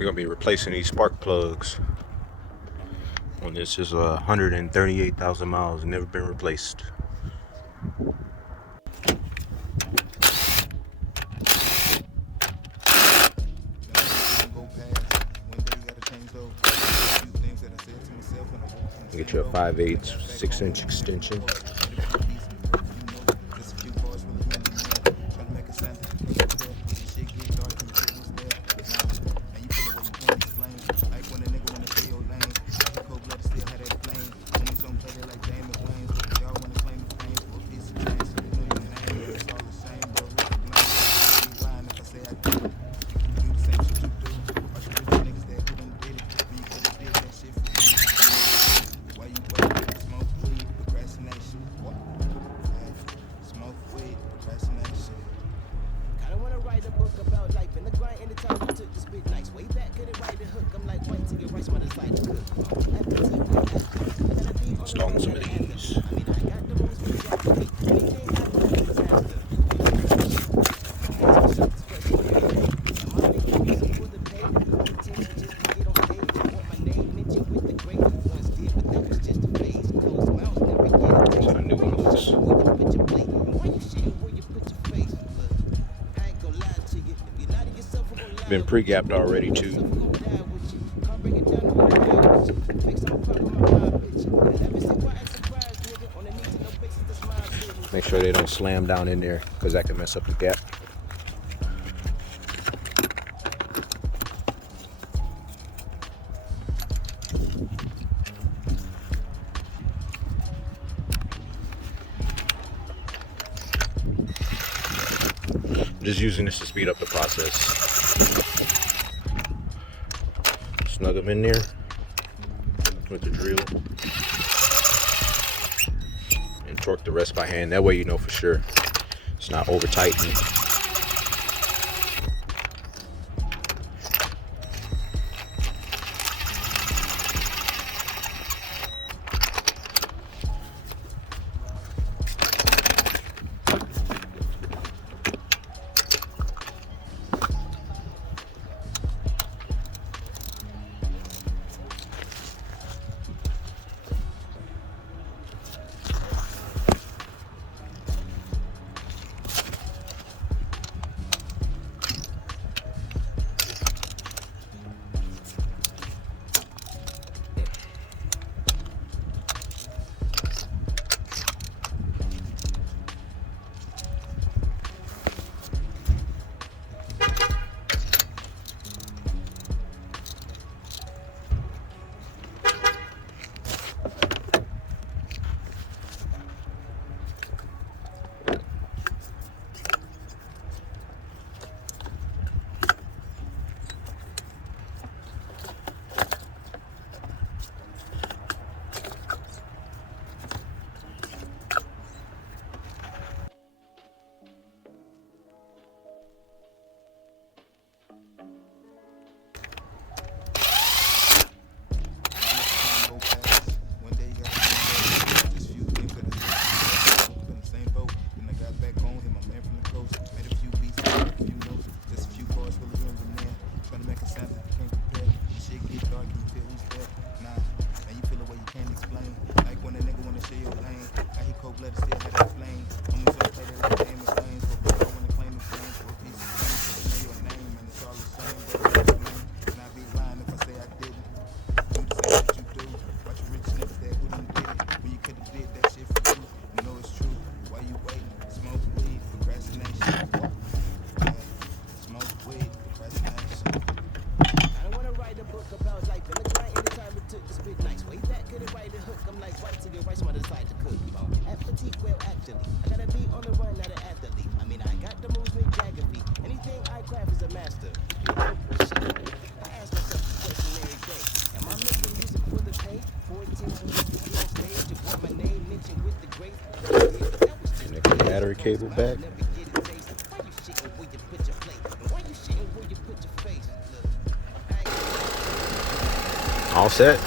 We're gonna be replacing these spark plugs. And this is 138,000 miles, never been replaced. Get you a 5/8 6-inch extension. Installing some of these. Been pre-gapped already too. Make sure they don't slam down in there because that can mess up the gap. Just using this to speed up the process. Snug them in there with the drill and torque the rest by hand. That way you know for sure it's not over tightening. Battery cable back. All set.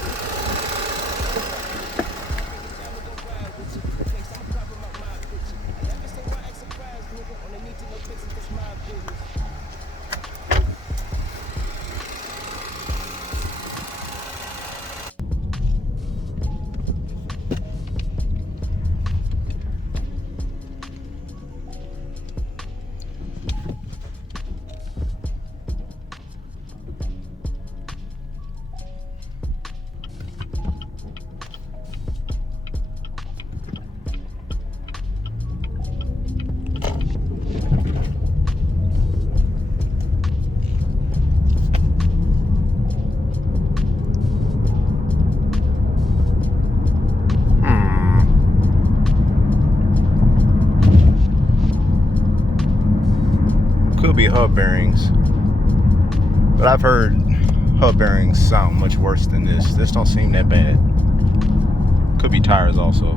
Could be hub bearings, but I've heard hub bearings sound much worse than this. This don't seem that bad. Could be tires also.